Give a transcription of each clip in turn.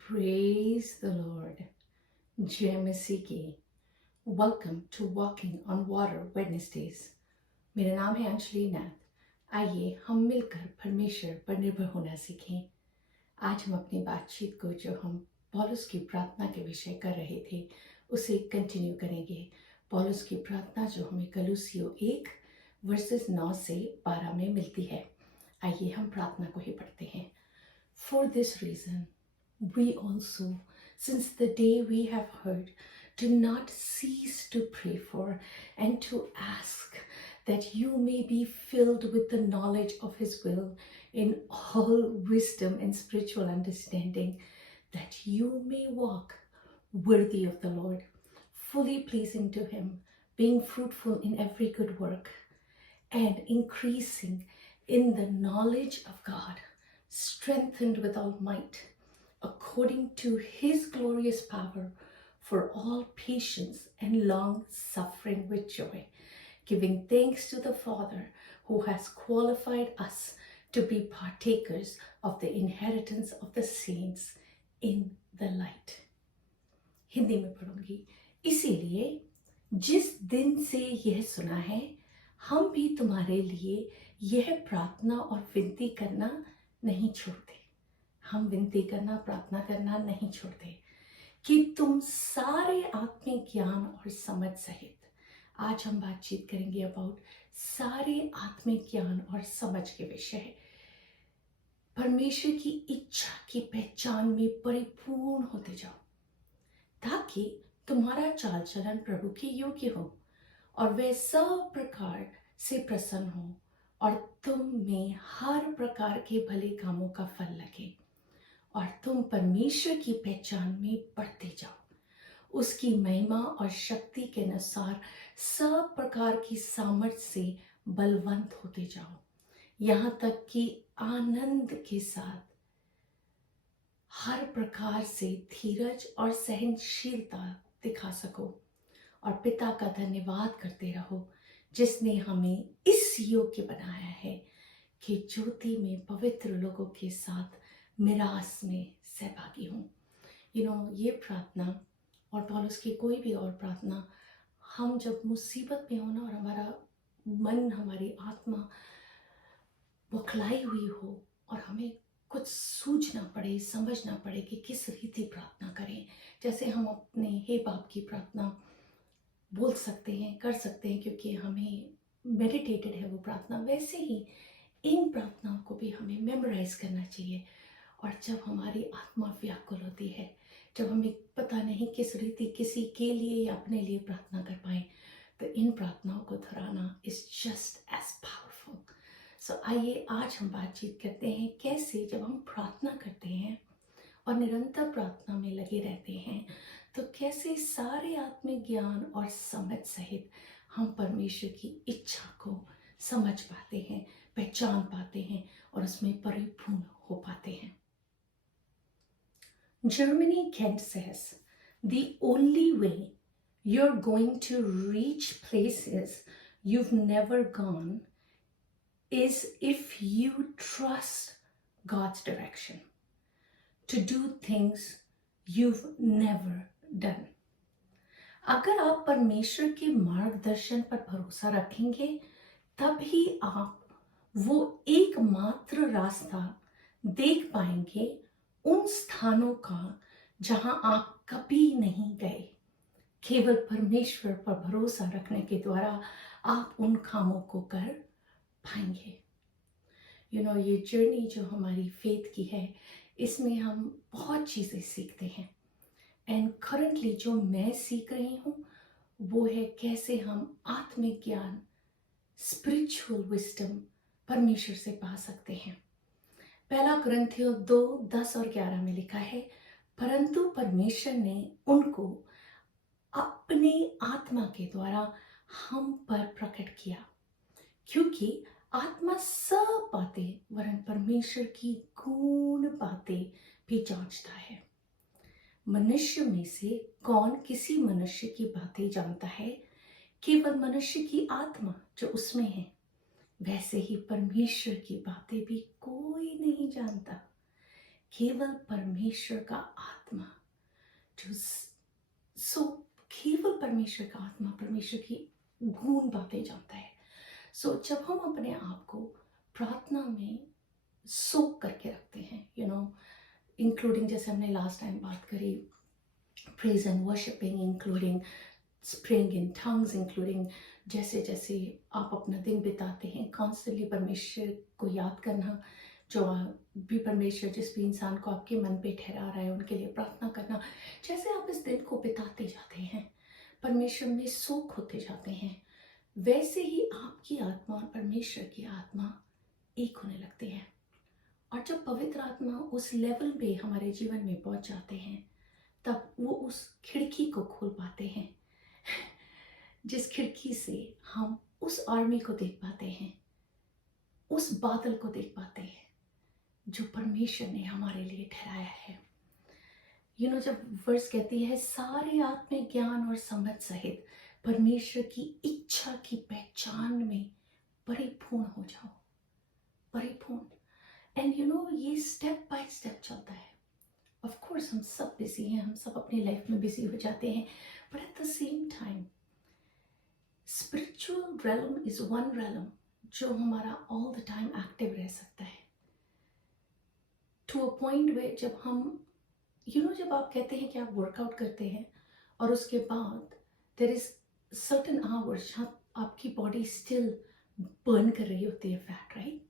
Praise the Lord. जय मसीह की। Welcome to walking on water wednesdays. मेरा नाम है अंजलि नाथ। आइए हम मिलकर परमेश्वर पर निर्भर होना सीखें। आज हम अपनी बातचीत को जो हम पौलुस की प्रार्थना के विषय कर रहे थे उसे कंटिन्यू करेंगे। पौलुस की प्रार्थना जो हमें कलूसियो 1 वर्सेस 9 से 12 में मिलती है। आइए हम प्रार्थना को ही पढ़ते हैं। For this reason we also, since the day we have heard, do not cease to pray for and to ask that you may be filled with the knowledge of His will in all wisdom and spiritual understanding, that you may walk worthy of the Lord, fully pleasing to Him, being fruitful in every good work, and increasing in the knowledge of God, strengthened with all might, according to His glorious power, for all patience and long suffering with joy, giving thanks to the Father who has qualified us to be partakers of the inheritance of the saints in the light. Hindi में पढ़ूंगी। इसीलिए जिस दिन से यह सुना है, हम भी तुम्हारे लिए यह प्रार्थना और विनती करना नहीं छोड़ते। हम विनती करना, प्रार्थना करना नहीं छोड़ते कि तुम सारे आत्मिक ज्ञान और समझ सहित। आज हम बातचीत करेंगे अबाउट सारे आत्मिक ज्ञान और समझ के विषय। परमेश्वर की इच्छा की पहचान में परिपूर्ण होते जाओ, ताकि तुम्हारा चाल चलन प्रभु के योग्य हो और वह सब प्रकार से प्रसन्न हो और तुम में हर प्रकार के भले कामों का फल लगे और तुम परमेश्वर की पहचान में बढ़ते जाओ, उसकी महिमा और शक्ति के अनुसार सब प्रकार की सामर्थ्य से बलवंत होते जाओ, यहाँ तक कि आनंद के साथ हर प्रकार से धीरज और सहनशीलता दिखा सको और पिता का धन्यवाद करते रहो, जिसने हमें इस योग्य बनाया है कि ज्योति में पवित्र लोगों के साथ मिरास में सहभागी हूँ। ये प्रार्थना और पौलुस की कोई भी और प्रार्थना, हम जब मुसीबत में हो ना और हमारा मन, हमारी आत्मा बौखलाई हुई हो और हमें कुछ सूझना पड़े, समझना पड़े कि किस रीति प्रार्थना करें। जैसे हम अपने हे बाप की प्रार्थना बोल सकते हैं, कर सकते हैं, क्योंकि हमें मेडिटेटेड है वो प्रार्थना, वैसे ही इन प्रार्थनाओं को भी हमें मेमोराइज करना चाहिए। और जब हमारी आत्मा व्याकुल होती है, जब हमें पता नहीं किस रीति किसी के लिए या अपने लिए प्रार्थना कर पाए, तो इन प्रार्थनाओं को दोहराना इज जस्ट एज पावरफुल। सो आइए आज हम बातचीत करते हैं कैसे जब हम प्रार्थना करते हैं और निरंतर प्रार्थना में लगे रहते हैं, तो कैसे सारे आत्मिक ज्ञान और समझ सहित हम परमेश्वर की इच्छा को समझ पाते हैं, पहचान पाते हैं और उसमें परिपूर्ण हो पाते हैं। Germany Kent says, the only way you're going to reach places you've never gone is if you trust God's direction to do things you've never done. अगर आप परमेश्वर के मार्गदर्शन पर भरोसा रखेंगे, तब ही आप वो एकमात्र रास्ता देख पाएंगे उन स्थानों का जहां आप कभी नहीं गए। केवल परमेश्वर पर भरोसा रखने के द्वारा आप उन कामों को कर पाएंगे। ये जर्नी जो हमारी फेथ की है, इसमें हम बहुत चीज़ें सीखते हैं। एंड करंटली जो मैं सीख रही हूँ वो है कैसे हम आत्मिक ज्ञान, स्पिरिचुअल विजडम परमेश्वर से पा सकते हैं। पहला कुरिन्थियों 2:10 और 11 में लिखा है, परंतु परमेश्वर ने उनको अपनी आत्मा के द्वारा हम पर प्रकट किया, क्योंकि आत्मा सब बातें वरन परमेश्वर की गूढ़ बातें भी जांचता है। मनुष्य में से कौन किसी मनुष्य की बातें जानता है? केवल मनुष्य की आत्मा जो उसमें है। वैसे ही परमेश्वर की बातें भी कोई नहीं जानता, केवल परमेश्वर का आत्मा जो केवल परमेश्वर का आत्मा परमेश्वर की गूढ़ बातें जानता है। जब हम अपने आप को प्रार्थना में सोक करके रखते हैं, इंक्लूडिंग जैसे हमने लास्ट टाइम बात करी, praise and worshipping, including spring in tongues, including जैसे जैसे आप अपना दिन बिताते हैं कॉन्स्टेंटली परमेश्वर को याद करना, जो भी परमेश्वर जिस भी इंसान को आपके मन पे ठहरा रहा है उनके लिए प्रार्थना करना। जैसे आप इस दिन को बिताते जाते हैं, परमेश्वर में सोख होते जाते हैं, वैसे ही आपकी आत्मा और परमेश्वर की आत्मा एक होने लगती है। और जब पवित्र आत्मा उस लेवल पे हमारे जीवन में पहुंच जाते हैं, तब वो उस खिड़की को खोल पाते हैं जिस खिड़की से हम उस आर्मी को देख पाते हैं, उस बादल को देख पाते हैं जो परमेश्वर ने हमारे लिए ठहराया है। जब वर्स कहती है सारे आत्मिक ज्ञान और समझ सहित परमेश्वर की इच्छा की पहचान में परिपूर्ण हो जाओ, परिपूर्ण। एंड ये स्टेप बाय स्टेप चलता है। ऑफ कोर्स हम सब बिजी हैं, हम सब अपनी लाइफ में बिजी हो जाते हैं, but at the same time spiritual realm is one realm जो हमारा ऑल द टाइम एक्टिव रह सकता है, टू अ पॉइंट वे जब हम जब आप कहते हैं कि आप वर्कआउट करते हैं और उसके बाद देयर इज सर्टेन आवर्स जहाँ आपकी बॉडी स्टिल बर्न कर रही होती है फैट, राइट?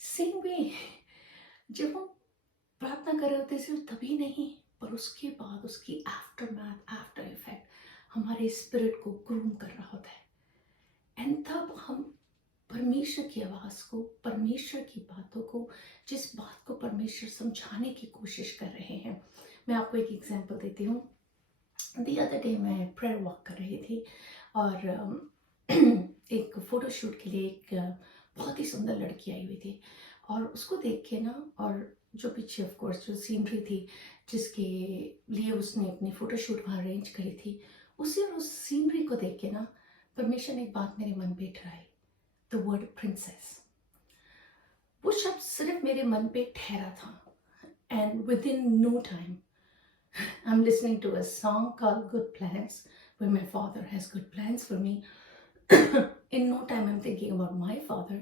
सेम वे जब हम प्रार्थना कर रहे होते हैं सिर्फ तभी नहीं, पर उसके बाद उसकी आफ्टर इफेक्ट हमारे स्पिरिट को ग्रूम कर रहा होता है। एंड तब हम परमेश्वर की आवाज़ को, परमेश्वर की बातों को, जिस बात को परमेश्वर समझाने की कोशिश कर रहे हैं। मैं आपको एक एग्जांपल देती हूँ। द अदर डे मैं प्रेयर वॉक कर रही थी और एक फ़ोटोशूट के लिए एक बहुत ही सुंदर लड़की आई हुई थी, और उसको देख के ना, और जो पीछे ऑफ कोर्स जो सीनरी थी जिसके लिए उसने अपनी फ़ोटोशूट वहाँ अरेंज करी थी, उसी और उस सीनरी को देख के ना परमेश्वर ने एक बात मेरे मन पे ठहराई, द वर्ड प्रिंसेस। वो शब्द सिर्फ मेरे मन पे ठहरा था, and within no time I'm listening to a song called Good Plans, where my father has good plans for me. In no time I'm thinking about my father,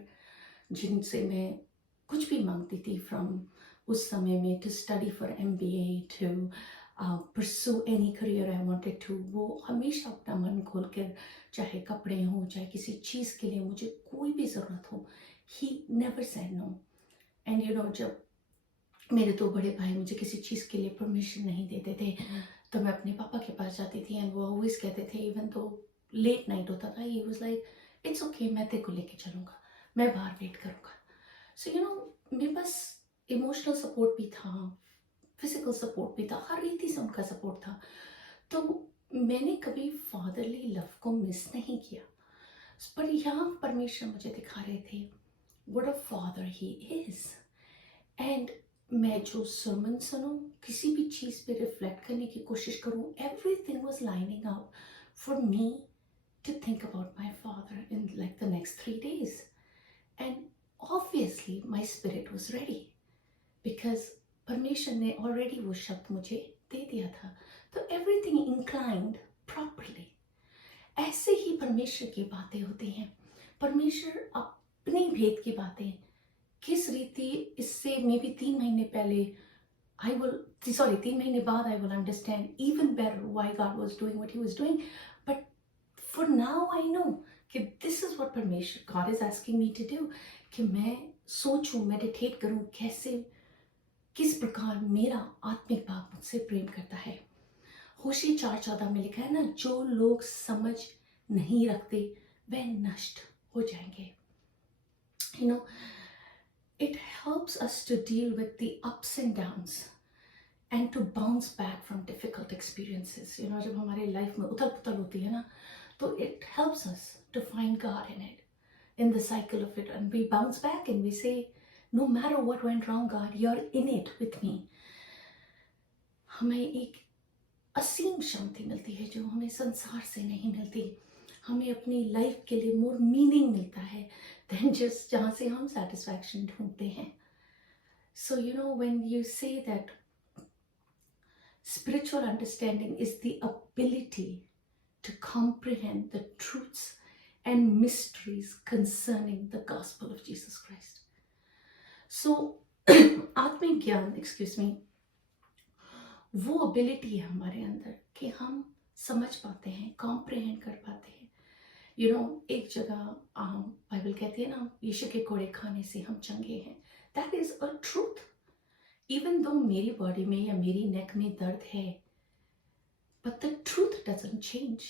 जिनसे मैं कुछ भी मांगती थी from उस समय में, to study for MBA, to pursue any career I wanted to। वो हमेशा अपना मन खोल कर, चाहे कपड़े हों, चाहे किसी चीज़ के लिए मुझे कोई भी ज़रूरत हो, he never said no। And जब मेरे दो बड़े भाई मुझे किसी चीज़ के लिए परमिशन नहीं देते थे, तो मैं अपने पापा के पास जाती थी, एंड वो ऑलवेज कहते थे, इवन तो लेट नाइट होता था, he was like it's okay, मैं तेरे को लेके चलूँगा, मैं बाहर वेट करूँगा। सो मेरे पास इमोशनल सपोर्ट भी था, फिजिकल सपोर्ट भी था, हर रीति से उनका सपोर्ट था। तो मैंने कभी फादरली लव को मिस नहीं किया, पर यहाँ परमेश्वर मुझे दिखा रहे थे what a father he is. And मैं जो सर्मन सुनूं, किसी भी चीज़ पे रिफ्लेक्ट करने की कोशिश करूं, everything was lining up for me to think about my father in like the next 3 days। And obviously my spirit was ready, because परमेश्वर ने ऑलरेडी वो शब्द मुझे दे दिया था। तो एवरीथिंग इंक्लाइंड प्रॉपरली। ऐसे ही परमेश्वर की बातें होती हैं। परमेश्वर अपनी भेद की बातें किस रीति, इससे मे बी 3 महीने पहले 3 महीने बाद I will understand even better why God was doing what he was doing, but for now I know कि this is what परमेश्वर God is asking me to do, कि मैं सोचूं, मेडिटेट करूं, कैसे, किस प्रकार मेरा आत्मिक बाप मुझसे प्रेम करता है। होशी 4:14 में लिखा है ना, जो लोग समझ नहीं रखते वे नष्ट हो जाएंगे। It helps us to deal with the ups and downs, and to bounce back from difficult experiences. जब हमारे लाइफ में उथल पुथल होती है ना, तो it helps us to find God in it, in the cycle of it, and we bounce back and we say, no matter what went wrong, God, you're in it with me. हमें एक असीम शांति मिलती है जो हमें संसार से नहीं मिलती. हमें अपनी लाइफ के लिए मोर मीनिंग मिलता है देन जस्ट जहाँ से हम सेटिस्फैक्शन ढूंढते हैं. So when you say that spiritual understanding is the ability to comprehend the truths and mysteries concerning the gospel of Jesus Christ. So आत्मिक ज्ञान, excuse me, वो एबिलिटी है हमारे अंदर कि हम समझ पाते हैं, कॉम्प्रिहेंड कर पाते हैं. एक जगह बाइबल कहती है ना, यीशु के कोड़े खाने से हम चंगे हैं. That is a truth. Even though मेरी बॉडी में या मेरी नेक में दर्द है, but the truth doesn't change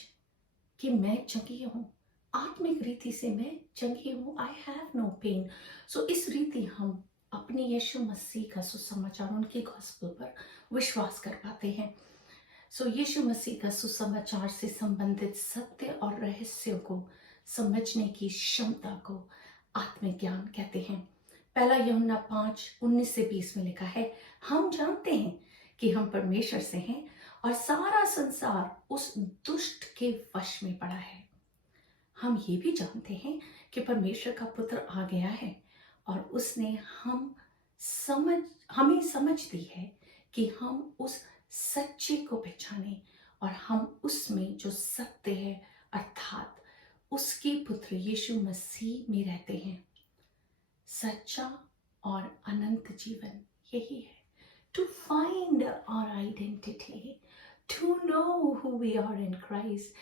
कि मैं चंगी हूँ. आत्मिक रीति से मैं चंगी हूँ. I have no pain. So इस रीति हम अपने यीशु मसीह का सुसमाचार, उनके गॉस्पेल पर विश्वास कर पाते हैं. सो यीशु मसीह का सुसमाचार से संबंधित सत्य और रहस्यों को समझने की क्षमता को आत्मिक ज्ञान कहते हैं. पहला यूहन्ना 5:19-20 में लिखा है, हम जानते हैं कि हम परमेश्वर से हैं और सारा संसार उस दुष्ट के वश में पड़ा है. हम ये भी जानते हैं कि परमेश्वर का पुत्र आ गया है और उसने हमें समझ दी है कि हम उस सच्चे को पहचाने और हम उसमें जो सत्य है अर्थात उसके पुत्र यीशु मसीह में रहते हैं. सच्चा और अनंत जीवन यही है. To find our identity, to know who we are in Christ.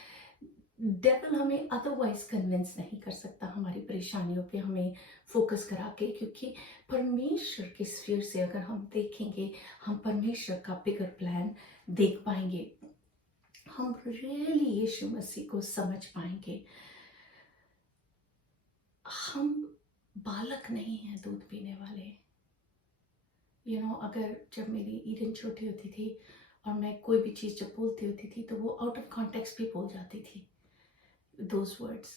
Devil हमें अदरवाइज कन्विंस नहीं कर सकता हमारी परेशानियों पे हमें फोकस करा के, क्योंकि परमेश्वर के स्फीयर से अगर हम देखेंगे, हम परमेश्वर का बिगर प्लान देख पाएंगे. हम रियली यीशु मसीह को समझ पाएंगे. हम बालक नहीं हैं दूध पीने वाले. अगर जब मेरी ईडन छोटी होती थी और मैं कोई भी चीज़ जब बोलती होती थी तो वो आउट ऑफ कॉन्टेक्स्ट भी बोल जाती थी those words,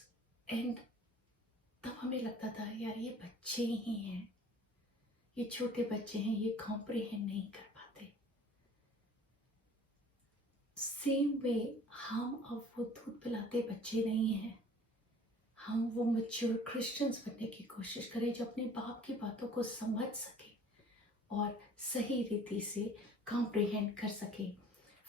and तब हमें लगता था यार ये बच्चे ही हैं, ये छोटे बच्चे हैं, ये कॉम्प्रिहेंड नहीं कर पाते. सेम वे हम अब वो दूध पिलाते बच्चे नहीं हैं. हम वो मैच्योर क्रिश्चियंस बनने की कोशिश करें जो अपने बाप की बातों को समझ सके और सही रीति से कॉम्प्रिहेंड कर सके.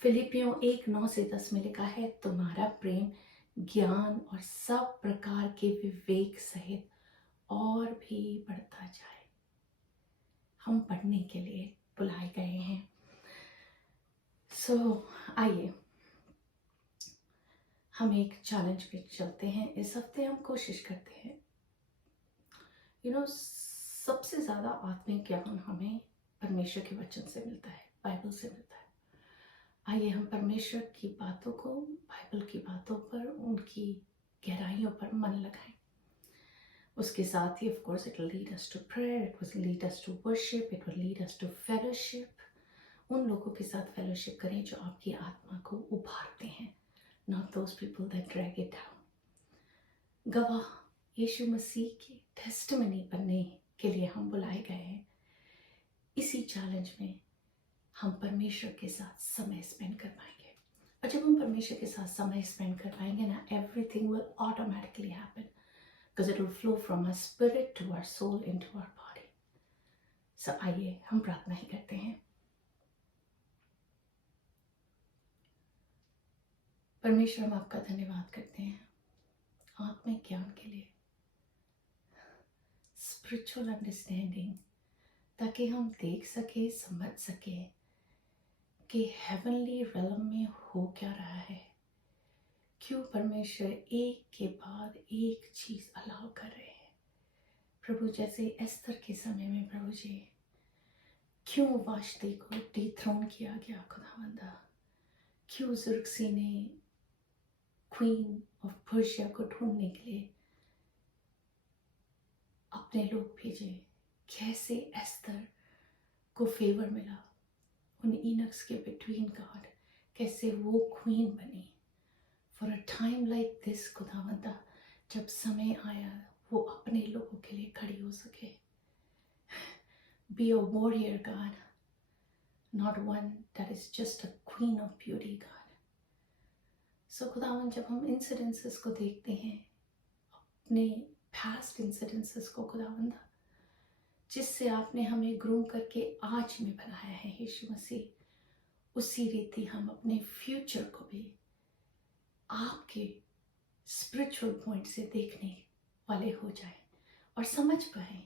फिलिपियों 1:9-10 में लिखा है, तुम्हारा प्रेम ज्ञान और सब प्रकार के विवेक सहित और भी बढ़ता जाए. हम पढ़ने के लिए बुलाए गए हैं. सो आइए हम एक चैलेंज पे चलते हैं. इस हफ्ते हम कोशिश करते हैं, सबसे ज़्यादा आत्मिक ज्ञान हमें परमेश्वर के वचन से मिलता है, बाइबल से मिलता है. आइए हम परमेश्वर की बातों को, बाइबल की बातों पर, उनकी गहराइयों पर मन लगाएं. उसके साथ ही of course it will lead us to prayer, it will lead us to worship, it will lead us to fellowship. उन लोगों के साथ फेलोशिप करें जो आपकी आत्मा को उभारते हैं, not those people that drag it down. गवाह यीशु मसीह की टेस्टिमनी बनने के लिए हम बुलाए गए हैं. इसी चैलेंज में हम परमेश्वर के साथ समय स्पेंड कर पाएंगे. और जब हम परमेश्वर के साथ समय स्पेंड कर पाएंगे ना, everything will automatically happen because it will flow from our spirit to our soul into our body. So आइए हम प्रार्थना ही करते हैं. परमेश्वर, हम आपका धन्यवाद करते हैं आत्मिक ज्ञान के लिए, स्पिरिचुअल अंडरस्टैंडिंग, ताकि हम देख सके, समझ सके कि हेवनली रेलम में हो क्या रहा है. क्यों परमेश्वर एक के बाद एक चीज अलाउ कर रहे हैं प्रभु. जैसे एस्तर के समय में प्रभु जी, क्यों वाशती को डिथ्रोन किया गया खुदावंदा. क्यों ज़ुर्क्सी ने क्वीन ऑफ पर्शिया को ढूंढने के लिए अपने लोग भेजे. कैसे एस्तर को फेवर मिला, उन इनक्स के बिटवीन गॉड कैसे वो क्वीन बनी for a time like this खुदावंदा, जब समय आया वो अपने लोगों के लिए खड़ी हो सके. Be a warrior, God, not one that is just a queen of beauty, God. So खुदावन, जब हम इंसिडेंसेस को देखते हैं, अपने पास्ट इंसिडेंसेस को खुदावंदा, जिससे आपने हमें ग्रूम करके आज में बनाया है यीशु मसीह, उसी रीति हम अपने फ्यूचर को भी आपके स्पिरिचुअल पॉइंट से देखने वाले हो जाएं और समझ पाए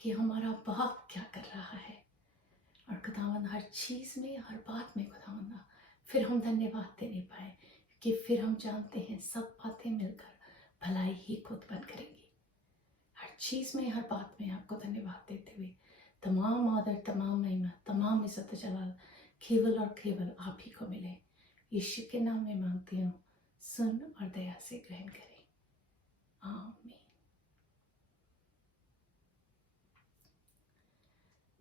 कि हमारा बाप क्या कर रहा है. और खुदावन, हर चीज़ में, हर बात में खुदावंदा, फिर हम धन्यवाद देने पाए कि फिर हम जानते हैं सब बातें मिलकर भलाई ही को उत्पन्न करेंगी. हर चीज़ में, हर बात में आपको धन्यवाद देते हुए तमाम आदर, तमाम महिमा, तमाम इज्जत जलाल केवल और केवल आप ही को मिले. यीशु के नाम में मांगती हूँ, सुन और दया से ग्रहण करें. आमीन.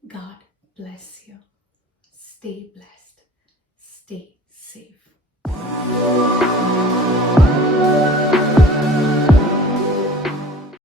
God bless you. Stay blessed. Stay safe.